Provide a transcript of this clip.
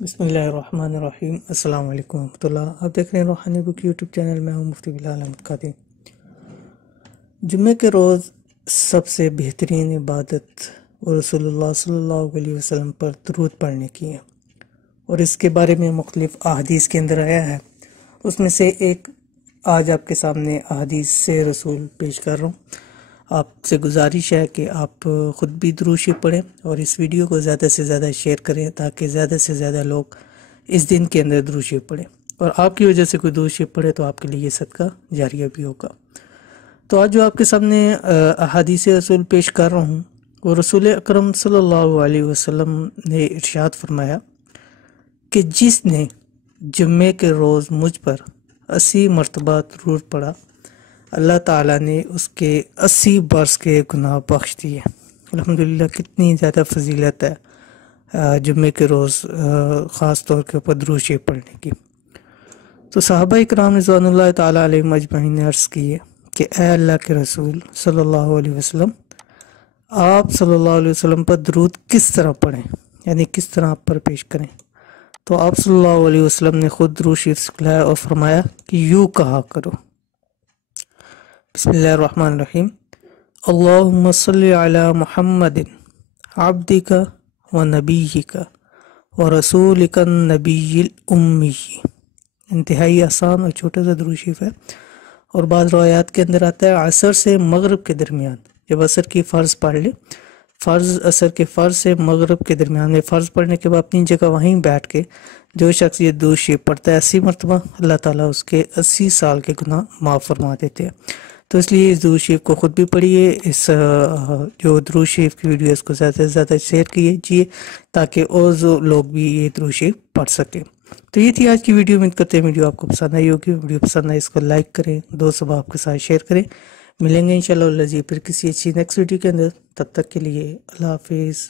بسم اللہ الرحمن الرحیم۔ السلام علیکم ورحمۃ اللہ۔ آپ دیکھ رہے ہیں روحانی بک یوٹیوب چینل۔ میں ہوں مفتی بلال احمد قادری۔ جمعے کے روز سب سے بہترین عبادت اور رسول اللہ صلی اللہ علیہ وسلم پر درود پڑھنے کی ہے، اور اس کے بارے میں مختلف احادیث کے اندر آیا ہے۔ اس میں سے ایک آج آپ کے سامنے احادیث سے رسول پیش کر رہا ہوں۔ آپ سے گزارش ہے کہ آپ خود بھی درود شریف پڑھیں اور اس ویڈیو کو زیادہ سے زیادہ شیئر کریں تاکہ زیادہ سے زیادہ لوگ اس دن کے اندر درود شریف پڑھیں، اور آپ کی وجہ سے کوئی درود شریف پڑھے تو آپ کے لیے یہ صدقہ جاریہ بھی ہوگا۔ تو آج جو آپ کے سامنے احادیث رسول پیش کر رہا ہوں، وہ رسول اکرم صلی اللہ علیہ وسلم نے ارشاد فرمایا کہ جس نے جمعے کے روز مجھ پر 80 مرتبہ درود پڑھا، اللہ تعالیٰ نے اس کے 80 برس کے گناہ بخش دیے۔ الحمدللہ کتنی زیادہ فضیلت ہے جمعے کے روز خاص طور کے اوپر درود شریف پڑھنے کی۔ تو صحابہ اکرام رضوان اللہ تعالیٰ علیہم اجمعین نے عرض کی ہے کہ اے اللہ کے رسول صلی اللہ علیہ وسلم، آپ صلی اللہ علیہ وسلم پر درود کس طرح پڑھیں، یعنی کس طرح آپ پر پیش کریں؟ تو آپ صلی اللہ علیہ وسلم نے خود درود شریف سکھلایا اور فرمایا کہ یوں کہا کرو: بسم اللہ الرحمن الرحیم، اللہم صلی علی محمد عبدک و نبیک و رسولک النبی الامی۔ انتہائی آسان اور چھوٹا سا درود شریف ہے، اور بعض روایات کے اندر آتا ہے عصر سے مغرب کے درمیان، جب عصر کی فرض پڑھ لے، عصر کے فرض سے مغرب کے درمیان میں فرض پڑھنے کے بعد اپنی جگہ وہیں بیٹھ کے جو شخص یہ درود شریف پڑھتا ہے 80 مرتبہ، اللہ تعالیٰ اس کے 80 سال کے گناہ معاف فرما دیتے ہیں۔ تو اس لیے اس درود شریف کو خود بھی پڑھیے، اس جو درود شریف کی ویڈیو اس کو زیادہ سے زیادہ شیئر کیجیے تاکہ اور لوگ بھی یہ درود شریف پڑھ سکیں۔ تو یہ تھی آج کی ویڈیو۔ امید کرتے ہیں ویڈیو آپ کو پسند آئی ہوگی۔ ویڈیو پسند آئی اس کو لائک کریں، دوست آپ کے ساتھ شیئر کریں۔ ملیں گے انشاءاللہ پھر کسی اچھی نیکسٹ ویڈیو کے اندر، تب تک کے لیے اللہ حافظ۔